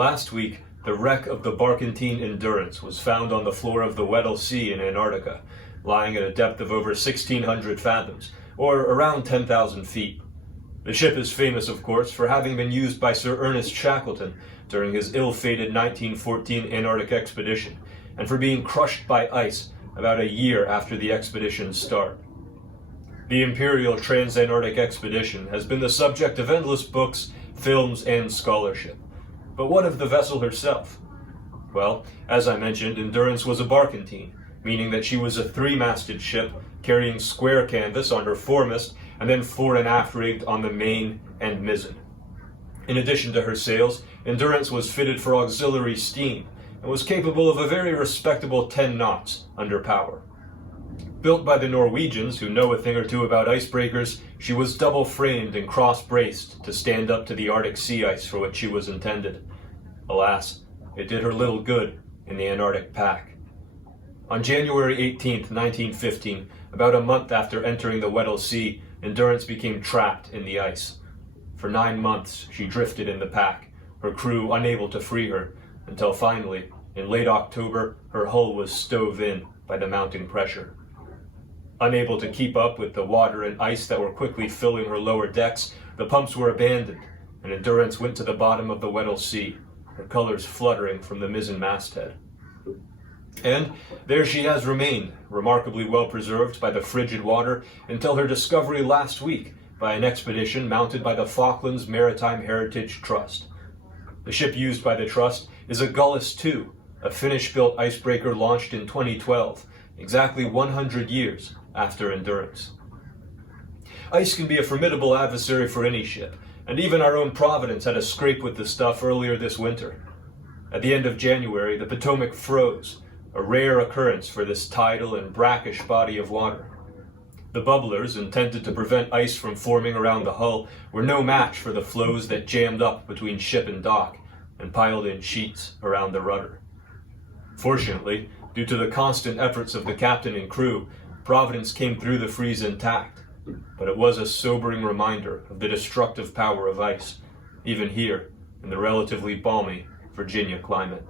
Last week, the wreck of the barquentine Endurance was found on the floor of the Weddell Sea in Antarctica, lying at a depth of over 1,600 fathoms, or around 10,000 feet. The ship is famous, of course, for having been used by Sir Ernest Shackleton during his ill-fated 1914 Antarctic expedition, and for being crushed by ice about a year after the expedition's start. The Imperial Trans-Antarctic Expedition has been the subject of endless books, films, and scholarship. But what of the vessel herself? Well, as I mentioned, Endurance was a barquentine, meaning that she was a three-masted ship carrying square canvas on her foremast and then fore and aft rigged on the main and mizzen. In addition to her sails, Endurance was fitted for auxiliary steam and was capable of a very respectable 10 knots under power. Built by the Norwegians, who know a thing or two about icebreakers, she was double-framed and cross-braced to stand up to the Arctic sea ice for which she was intended. Alas, it did her little good in the Antarctic pack. On January 18, 1915, about a month after entering the Weddell Sea, Endurance became trapped in the ice. For 9 months, she drifted in the pack, her crew unable to free her, until finally, in late October, her hull was stove in by the mounting pressure. Unable to keep up with the water and ice that were quickly filling her lower decks, the pumps were abandoned, and Endurance went to the bottom of the Weddell Sea, her colors fluttering from the mizzen masthead. And there she has remained, remarkably well preserved by the frigid water, until her discovery last week by an expedition mounted by the Falklands Maritime Heritage Trust. The ship used by the Trust is a Gullis II, a Finnish-built icebreaker launched in 2012, exactly 100 years after Endurance. Ice can be a formidable adversary for any ship, and even our own Providence had a scrape with the stuff earlier this winter. At the end of January, the Potomac froze, a rare occurrence for this tidal and brackish body of water. The bubblers, intended to prevent ice from forming around the hull, were no match for the floes that jammed up between ship and dock and piled in sheets around the rudder. Fortunately, due to the constant efforts of the captain and crew, Providence came through the freeze intact, but it was a sobering reminder of the destructive power of ice, even here in the relatively balmy Virginia climate.